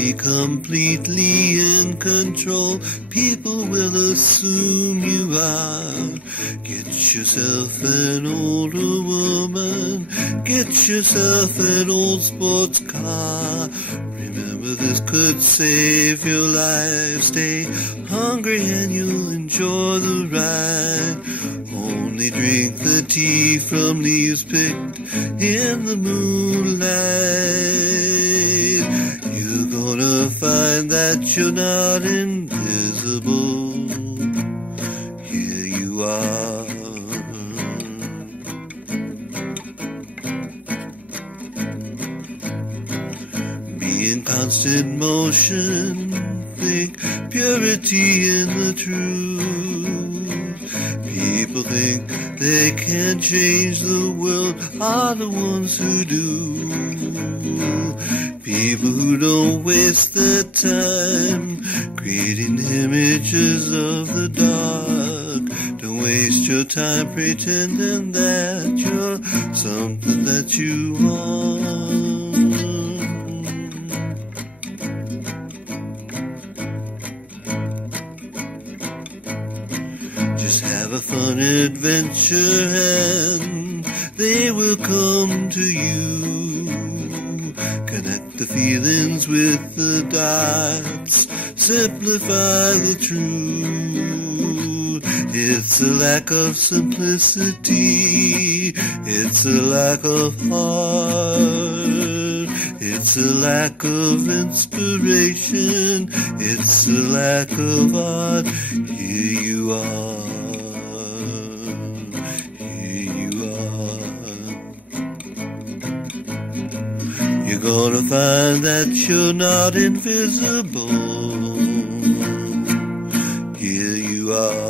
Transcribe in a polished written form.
be completely in control. People will assume you are. Get yourself an older woman. Get yourself an old sports car. Remember, this could save your life. Stay hungry and you'll enjoy the ride. Only drink the tea from leaves picked in the moonlight. You're gonna find that you're not invisible. Here you are. Be in constant motion. Think purity in the truth. People think they can change the world, are the ones who do. People who don't waste their time creating images of the dark. Don't waste your time pretending that you're something that you aren't. Just have a fun adventure and they will come to you. Connect the feelings with the dots. Simplify the truth. It's a lack of simplicity. It's a lack of heart. It's a lack of inspiration. It's a lack of art. Here you are. You're gonna find that you're not invisible. Here you are.